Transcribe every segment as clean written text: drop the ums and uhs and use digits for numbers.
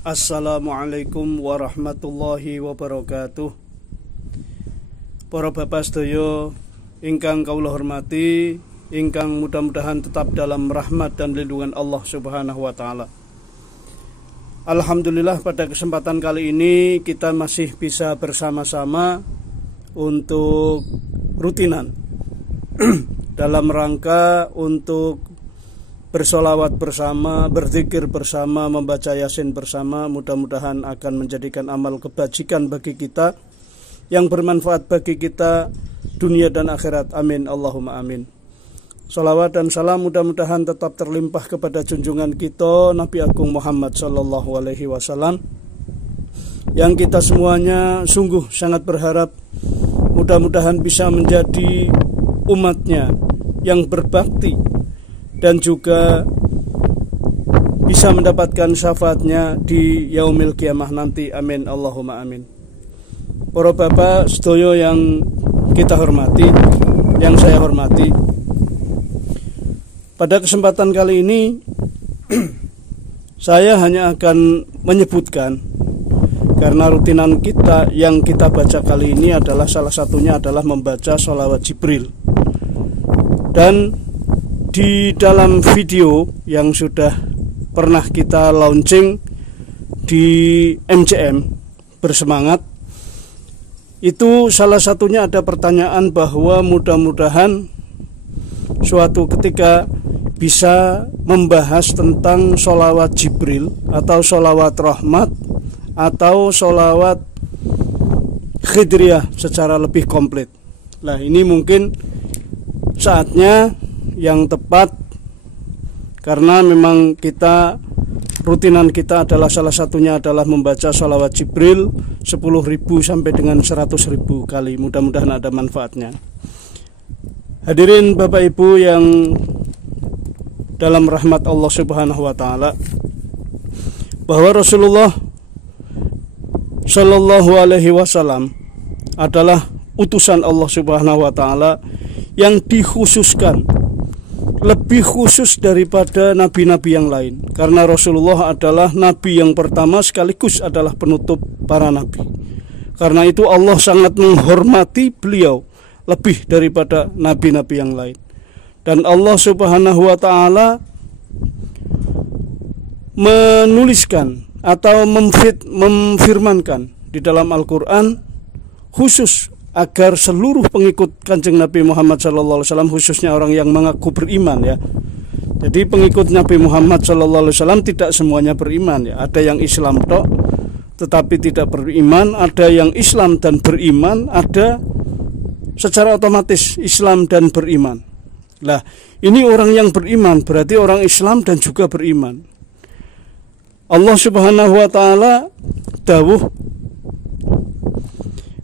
Assalamualaikum warahmatullahi wabarakatuh. Para bapak sedaya ingkang kawula hormati, ingkang mudah-mudahan tetap dalam rahmat dan lindungan Allah Subhanahu wa taala. Alhamdulillah, pada kesempatan kali ini kita masih bisa bersama-sama untuk rutinan dalam rangka untuk bersolawat bersama, berzikir bersama, membaca Yasin bersama. Mudah-mudahan akan menjadikan amal kebajikan bagi kita, yang bermanfaat bagi kita dunia dan akhirat. Amin, Allahumma amin. Salawat dan salam mudah-mudahan tetap terlimpah kepada junjungan kita Nabi Agung Muhammad Sallallahu Alaihi Wasallam, yang kita semuanya sungguh sangat berharap mudah-mudahan bisa menjadi umatnya yang berbakti dan juga bisa mendapatkan syafaatnya di yaumil kiamah nanti. Amin, Allahumma amin. Para bapak sedaya yang kita hormati, yang saya hormati, pada kesempatan kali ini saya hanya akan menyebutkan, karena rutinan kita yang kita baca kali ini adalah salah satunya adalah membaca sholawat Jibril. Dan di dalam video yang sudah pernah kita launching di MCM Bersemangat, itu salah satunya ada pertanyaan bahwa mudah-mudahan suatu ketika bisa membahas tentang sholawat Jibril atau sholawat rahmat atau sholawat Khidriyah secara lebih komplit. Nah, ini mungkin saatnya yang tepat, karena memang rutinan kita adalah salah satunya adalah membaca sholawat Jibril 10.000 sampai dengan 100.000 kali. Mudah-mudahan ada manfaatnya. Hadirin Bapak Ibu yang dalam rahmat Allah Subhanahu wa taala, bahwa Rasulullah Sallallahu Alaihi Wasallam adalah utusan Allah Subhanahu wa taala yang dikhususkan, lebih khusus daripada nabi-nabi yang lain, karena Rasulullah adalah nabi yang pertama sekaligus adalah penutup para nabi. Karena itu Allah sangat menghormati beliau lebih daripada nabi-nabi yang lain. Dan Allah Subhanahu wa taala menuliskan atau memfirmankan di dalam Al-Qur'an khusus agar seluruh pengikut Kanjeng Nabi Muhammad SAW, khususnya orang yang mengaku beriman ya. Jadi pengikut Nabi Muhammad SAW tidak semuanya beriman ya. Ada yang Islam tok tetapi tidak beriman, ada yang Islam dan beriman, ada secara otomatis Islam dan beriman. Nah, ini orang yang beriman berarti orang Islam dan juga beriman. Allah Subhanahu wa taala dawuh,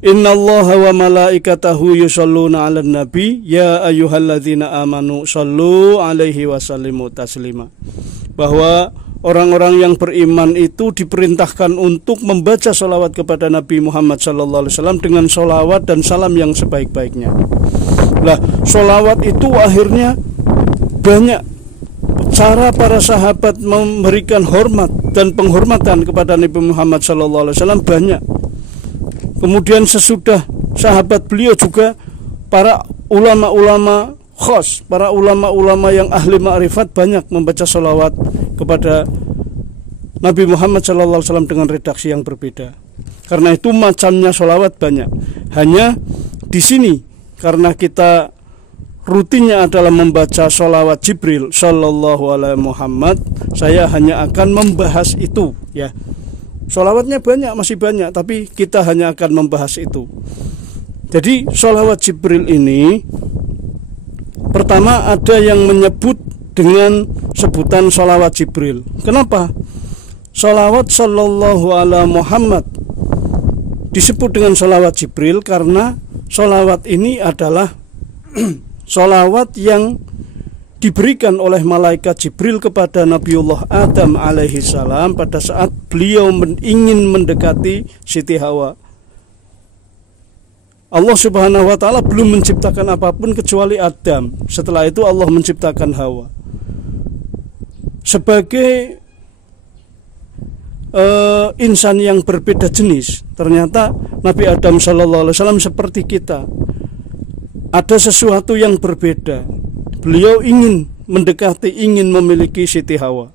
Innallaha wa malaikatahu yusholluna 'alan nabi ya ayyuhalladzina amanu shollu 'alaihi wa sallimu taslima. Bahwa orang-orang yang beriman itu diperintahkan untuk membaca sholawat kepada Nabi Muhammad SAW dengan sholawat dan salam yang sebaik-baiknya. Nah, sholawat itu akhirnya banyak cara para sahabat memberikan hormat dan penghormatan kepada Nabi Muhammad SAW banyak. Kemudian sesudah sahabat beliau juga para ulama-ulama khos, para ulama-ulama yang ahli ma'rifat banyak membaca sholawat kepada Nabi Muhammad SAW dengan redaksi yang berbeda. Karena itu macamnya sholawat banyak. Hanya di sini karena kita rutinnya adalah membaca sholawat Jibril Sallallahu Alaihi Muhammad, saya hanya akan membahas itu ya. Sholawatnya banyak, masih banyak, tapi kita hanya akan membahas itu. Jadi sholawat Jibril ini, pertama ada yang menyebut dengan sebutan sholawat Jibril. Kenapa? Sholawat Sallallahu Alaihi Muhammad disebut dengan sholawat Jibril karena sholawat ini adalah sholawat yang diberikan oleh malaikat Jibril kepada Nabiullah Adam alaihi salam pada saat beliau ingin mendekati Siti Hawa. Allah Subhanahu wa taala belum menciptakan apapun kecuali Adam. Setelah itu Allah menciptakan Hawa. Sebagai insan yang berbeda jenis. Ternyata Nabi Adam sallallahu alaihi wasallam seperti kita. Ada sesuatu yang berbeda. Beliau ingin mendekati, ingin memiliki Siti Hawa.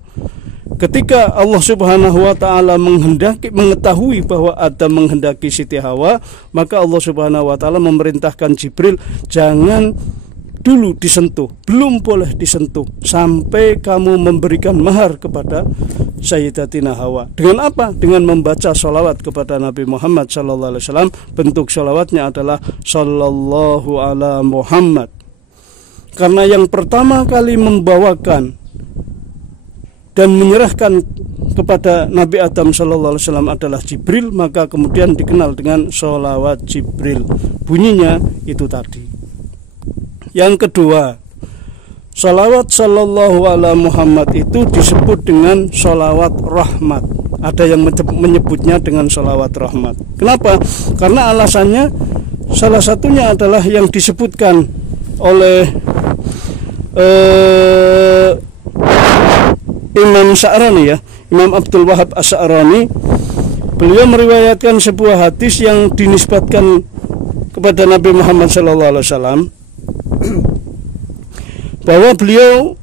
Ketika Allah Subhanahu wa taala mengetahui bahwa Adam menghendaki Siti Hawa, maka Allah Subhanahu wa taala memerintahkan Jibril, jangan dulu disentuh, belum boleh disentuh sampai kamu memberikan mahar kepada Sayyidatina Hawa. Dengan apa? Dengan membaca sholawat kepada Nabi Muhammad sallallahu alaihi wasallam. Bentuk sholawatnya adalah sallallahu ala Muhammad. Karena yang pertama kali membawakan dan menyerahkan kepada Nabi Adam sallallahu alaihi wasallam adalah Jibril, maka kemudian dikenal dengan sholawat Jibril. Bunyinya itu tadi. Yang kedua, sholawat sallallahu ala Muhammad itu disebut dengan sholawat rahmat. Ada yang menyebutnya dengan sholawat rahmat. Kenapa? Karena alasannya salah satunya adalah yang disebutkan oleh Imam Sya'rani, ya, Imam Abdul Wahab As-Sya'rani. Beliau meriwayatkan sebuah hadis yang dinisbatkan kepada Nabi Muhammad SAW, bahwa beliau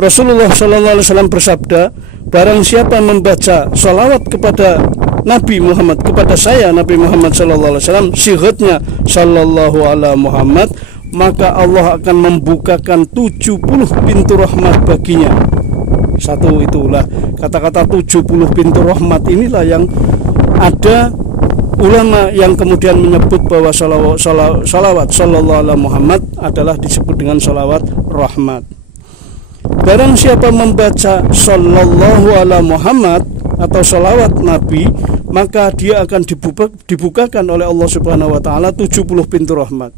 Rasulullah SAW bersabda, barang siapa membaca salawat kepada Nabi Muhammad, kepada saya Nabi Muhammad SAW, sighatnya sallallahu ala Muhammad, maka Allah akan membukakan 70 pintu rahmat baginya. Satu itulah kata-kata 70 pintu rahmat inilah yang ada ulama yang kemudian menyebut bahwa salawat sallallahu ala Muhammad adalah disebut dengan salawat rahmat. Barang siapa membaca sallallahu ala Muhammad atau salawat Nabi, maka dia akan dibukakan oleh Allah Subhanahu wa taala 70 pintu rahmat.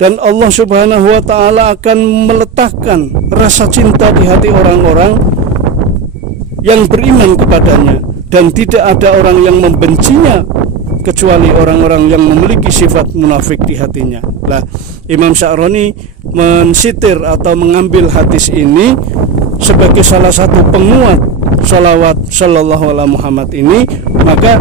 Dan Allah Subhanahu wa taala akan meletakkan rasa cinta di hati orang-orang yang beriman kepadanya, dan tidak ada orang yang membencinya kecuali orang-orang yang memiliki sifat munafik di hatinya. Nah, Imam Sya'rani mensitir atau mengambil hadis ini sebagai salah satu penguat salawat sallallahu alaihi Muhammad ini. Maka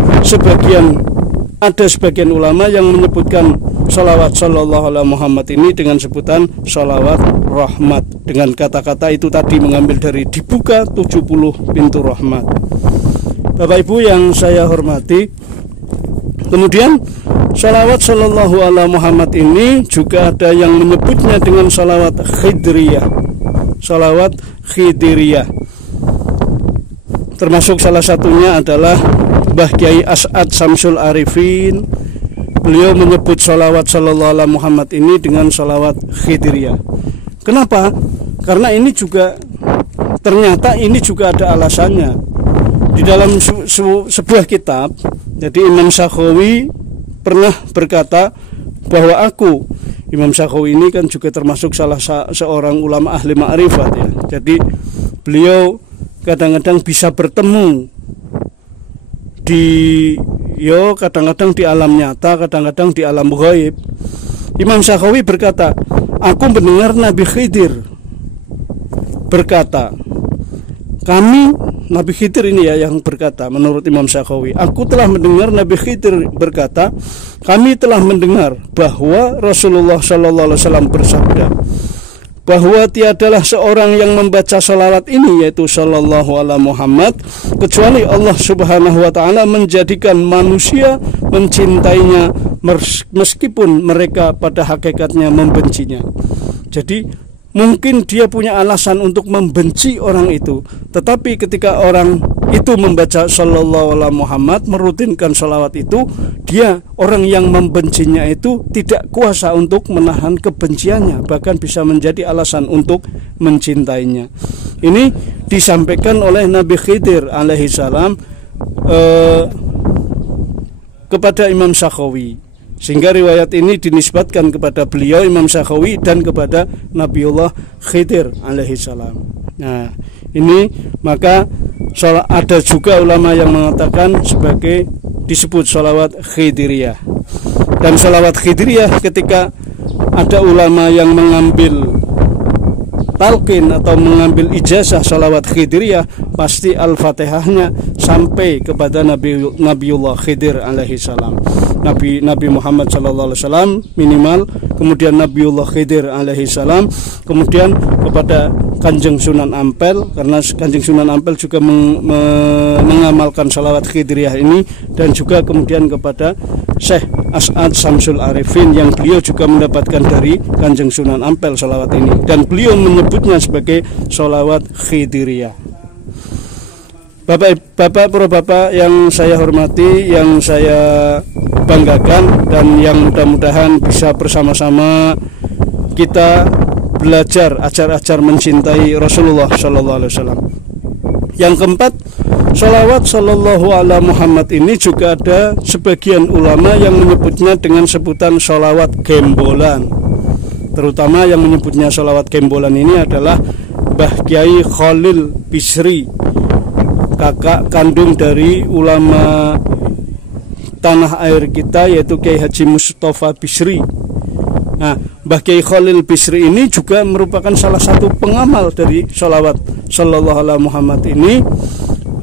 ada sebagian ulama yang menyebutkan salawat sallallahu alaihi Muhammad ini dengan sebutan salawat rahmat, dengan kata-kata itu tadi mengambil dari dibuka 70 pintu rahmat. Bapak Ibu yang saya hormati, kemudian salawat sallallahu ala Muhammad ini juga ada yang menyebutnya dengan salawat khidriyah. Salawat khidriyah, termasuk salah satunya adalah Mbah Kiai As'ad Samsul Arifin. Beliau menyebut salawat sallallahu ala Muhammad ini dengan salawat khidriyah. Kenapa? Karena ini juga ternyata ini juga ada alasannya. Di dalam sebuah kitab, jadi Imam Sakhawi pernah berkata bahwa Imam Sakhawi ini kan juga termasuk salah seorang ulama ahli ma'rifat, ya. Jadi beliau kadang-kadang bisa bertemu kadang-kadang di alam nyata, kadang-kadang di alam ghaib. Imam Sakhawi berkata, aku mendengar Nabi Khidir berkata, Nabi Khidir ini ya yang berkata, menurut Imam Sakhawi, aku telah mendengar Nabi Khidir berkata, kami telah mendengar bahwa Rasulullah SAW bersabda bahwa tiadalah seorang yang membaca salawat ini, yaitu sallallahu ala Muhammad, kecuali Allah Subhanahu wa ta'ala menjadikan manusia mencintainya meskipun mereka pada hakikatnya membencinya. Jadi mungkin dia punya alasan untuk membenci orang itu, tetapi ketika orang itu membaca sallallahu ala Muhammad, merutinkan salawat itu, dia orang yang membencinya itu tidak kuasa untuk menahan kebenciannya, bahkan bisa menjadi alasan untuk mencintainya. Ini disampaikan oleh Nabi Khidir alaihi salam kepada Imam Sakhawi, sehingga riwayat ini dinisbatkan kepada beliau Imam Sakhawi dan kepada Nabiullah Khidir alaihi salam. Nah, ini maka ada juga ulama yang mengatakan sebagai disebut salawat khidriyah. Dan salawat khidriyah, ketika ada ulama yang mengambil talqin atau mengambil ijazah salawat khidriyah, pasti al-fatihahnya sampai kepada Nabiullah Khidir alaihi salam. Nabi Muhammad sallallahu alaihi wasallam minimal, kemudian Nabiullah Khidir alaihi salam, kemudian kepada Kanjeng Sunan Ampel, karena Kanjeng Sunan Ampel juga mengamalkan salawat Khidriyah ini, dan juga kemudian kepada Syekh As'ad Samsul Arifin yang beliau juga mendapatkan dari Kanjeng Sunan Ampel salawat ini, dan beliau menyebutnya sebagai salawat Khidriyah. Bapak, para bapak yang saya hormati, yang saya banggakan, dan yang mudah-mudahan bisa bersama-sama kita belajar ajar-ajar mencintai Rasulullah sallallahu alaihi wasallam. Yang keempat, salawat sallallahu ala Muhammad ini juga ada sebagian ulama yang menyebutnya dengan sebutan salawat gembolan. Terutama yang menyebutnya salawat gembolan ini adalah Mbah Kiai Khalil Bisri, kakak kandung dari ulama tanah air kita, yaitu Kiai Haji Mustafa Bisri. Nah, Mbah Kiai Khalil Bisri ini juga merupakan salah satu pengamal dari salawat sallallahu alaihi Muhammad ini,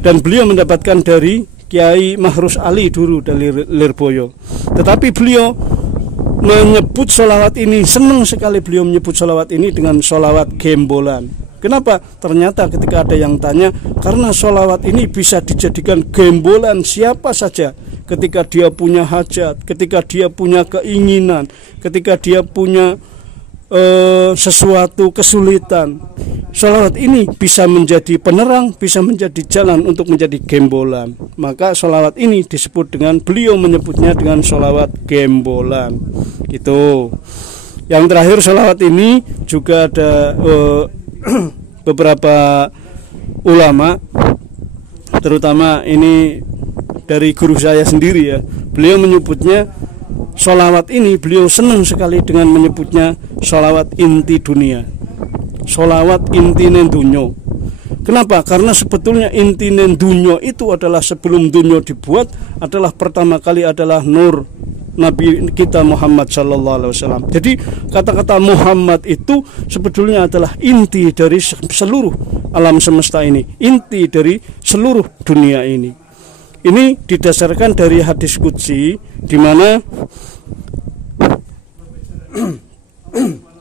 dan beliau mendapatkan dari Kiai Mahrus Ali dulu dari Lirboyo. Tetapi beliau menyebut salawat ini, senang sekali beliau menyebut salawat ini dengan salawat gembolan. Kenapa? Ternyata ketika ada yang tanya, karena salawat ini bisa dijadikan gembolan siapa saja ketika dia punya hajat, ketika dia punya keinginan, ketika dia punya sesuatu kesulitan. Salawat ini bisa menjadi penerang, bisa menjadi jalan untuk menjadi gembolan. Maka salawat ini disebut dengan, beliau menyebutnya dengan salawat gembolan. Gitu. Yang terakhir, salawat ini juga ada beberapa ulama, terutama ini dari guru saya sendiri ya, beliau menyebutnya sholawat ini, beliau senang sekali dengan menyebutnya sholawat inti dunia, sholawat inti dunyo. Kenapa? Karena sebetulnya inti dunyo itu adalah sebelum dunyo dibuat, adalah pertama kali adalah nur Nabi kita Muhammad sallallahu alaihi wasallam. Jadi kata-kata Muhammad itu sebetulnya adalah inti dari seluruh alam semesta ini, inti dari seluruh dunia ini. Ini didasarkan dari hadis qudsi, di mana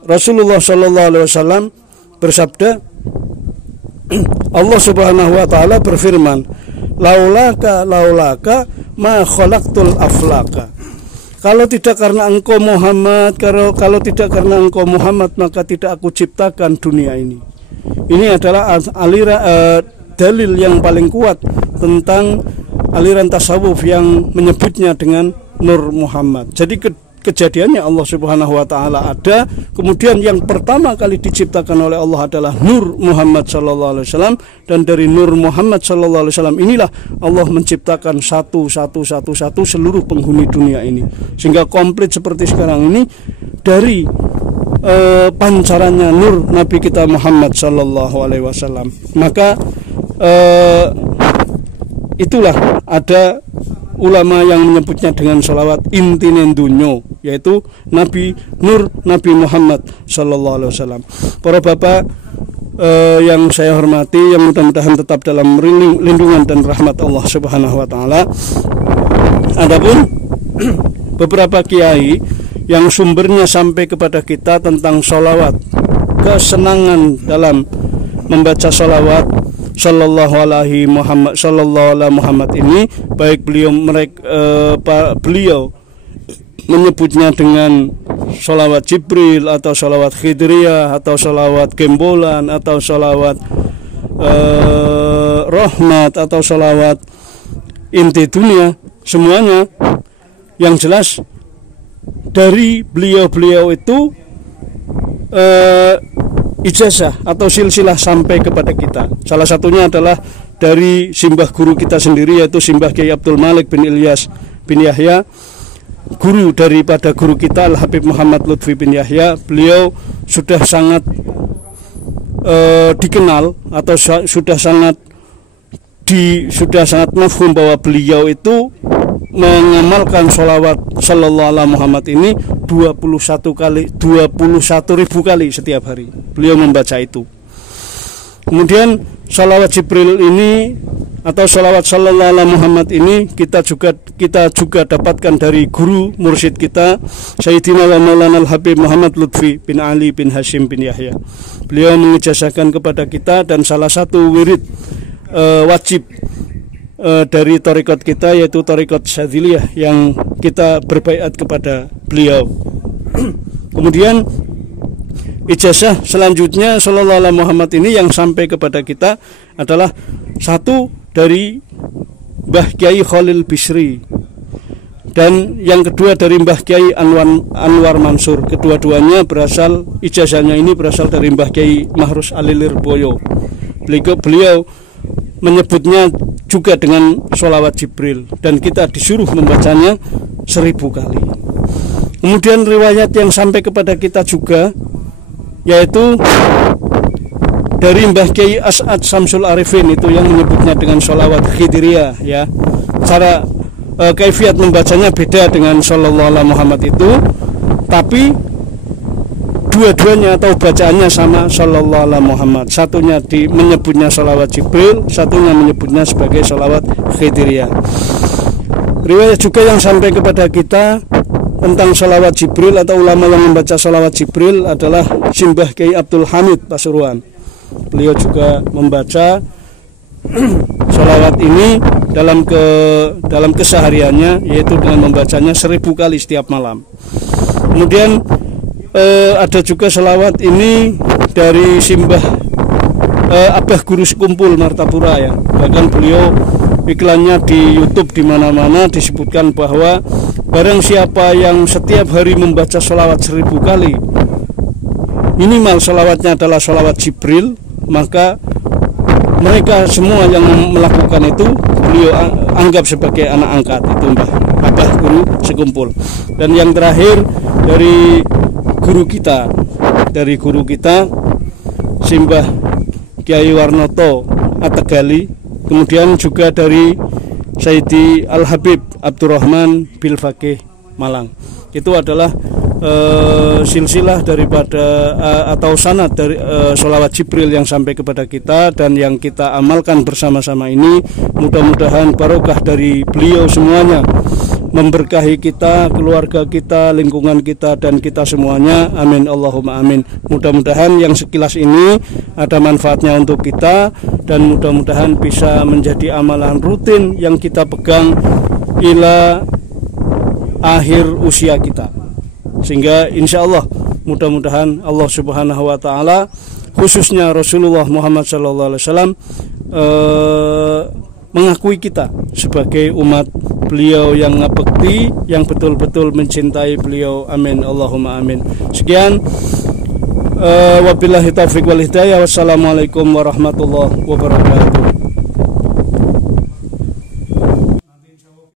Rasulullah sallallahu alaihi wasallam bersabda, Allah Subhanahu wa taala berfirman, laulaka ma khalaqtul aflaka. Kalau tidak karena engkau Muhammad, kalau tidak karena engkau Muhammad, maka tidak aku ciptakan dunia ini. Ini adalah dalil yang paling kuat tentang aliran tasawuf yang menyebutnya dengan Nur Muhammad. Jadi kejadiannya Allah Subhanahu wa taala ada, kemudian yang pertama kali diciptakan oleh Allah adalah Nur Muhammad sallallahu alaihi wasallam, dan dari Nur Muhammad sallallahu alaihi wasallam inilah Allah menciptakan satu seluruh penghuni dunia ini, sehingga komplit seperti sekarang ini dari pancarannya nur Nabi kita Muhammad sallallahu alaihi wasallam. Maka itulah ada ulama yang menyebutnya dengan salawat inti dunyo, yaitu Nabi Nur Nabi Muhammad sallallahu alaihi wasallam. Para bapak yang saya hormati, yang mudah-mudahan tetap dalam lindungan dan rahmat Allah Subhanahu wa taala. Adapun beberapa kiai yang sumbernya sampai kepada kita tentang salawat, kesenangan dalam membaca salawat sallallahu alaihi Muhammad ini, baik beliau menyebutnya dengan sholawat Jibril, atau sholawat Khidriyah, atau sholawat gembolan, atau sholawat rahmat, atau sholawat inti dunia, semuanya yang jelas dari beliau itu ijazah atau silsilah sampai kepada kita. Salah satunya adalah dari simbah guru kita sendiri, yaitu simbah Kiai Abdul Malik bin Ilyas bin Yahya, guru daripada guru kita Al-Habib Muhammad Lutfi bin Yahya. Beliau sudah sangat dikenal, atau sudah sangat mafhum bahwa beliau itu mengamalkan sholawat sallallahu alaihi Muhammad ini 21.000 kali setiap hari beliau membaca itu. Kemudian sholawat Jibril ini atau sholawat sallallahu alaihi Muhammad ini kita juga dapatkan dari guru mursyid kita Sayyidina wa Maulana Al-Habib Muhammad Lutfi bin Ali bin Hashim bin Yahya. Beliau mengijazahkan kepada kita, dan salah satu wirid wajib dari tarekat kita yaitu tarekat Syadziliyah yang kita berbaiat kepada beliau. Kemudian ijazah selanjutnya sallallahu alaihi Muhammad ini yang sampai kepada kita adalah satu dari Mbah Kiai Khalil Bisri, dan yang kedua dari Mbah Kiai Anwar Mansur. Kedua-duanya ijazahnya ini berasal dari Mbah Kiai Mahrus Alilir Boyo. Beliau menyebutnya juga dengan sholawat Jibril, dan kita disuruh membacanya 1000 kali. Kemudian riwayat yang sampai kepada kita juga yaitu dari Mbah Kiai As'ad Samsul Arifin, itu yang menyebutnya dengan sholawat Khidiriyah ya. Cara kaifiat membacanya beda dengan sallallahu alaihi Muhammad itu, tapi dua-duanya atau bacaannya sama sallallahu alaihi Muhammad. Satunya menyebutnya sholawat Jibril, satunya menyebutnya sebagai sholawat Khidiriyah. Riwayat juga yang sampai kepada kita tentang sholawat Jibril atau ulama yang membaca sholawat Jibril adalah Simbah Kiai Abdul Hamid Pasuruan. Beliau juga membaca sholawat ini dalam kesehariannya, yaitu dengan membacanya 1000 kali setiap malam. Kemudian ada juga sholawat ini dari Simbah Abah Guru Sekumpul Martapura ya. Bahkan beliau iklannya di YouTube di mana-mana disebutkan bahwa barang siapa yang setiap hari membaca sholawat 1000 kali, minimal sholawatnya adalah sholawat Jibril, maka mereka semua yang melakukan itu beliau anggap sebagai anak angkat, itu Mbah Abah Guru Sekumpul. Dan yang terakhir dari guru kita Simbah Kiai Warnoto Ategali, kemudian juga dari Sayyidi Al-Habib Abdurrahman Bilfaqih Malang. Itu adalah silsilah daripada atau sanad dari sholawat Jibril yang sampai kepada kita dan yang kita amalkan bersama-sama ini. Mudah-mudahan barokah dari beliau semuanya memberkahi kita, keluarga kita, lingkungan kita, dan kita semuanya. Amin Allahumma amin. Mudah-mudahan yang sekilas ini ada manfaatnya untuk kita, dan mudah-mudahan bisa menjadi amalan rutin yang kita pegang ila akhir usia kita, sehingga insya Allah mudah-mudahan Allah Subhanahu wa Ta'ala, khususnya Rasulullah Muhammad SAW, mengakui kita sebagai umat beliau yang ngabekti, yang betul-betul mencintai beliau. Amin Allahumma amin. Sekian, wabillahi taufiq wal hidayah. Wassalamualaikum warahmatullahi wabarakatuh.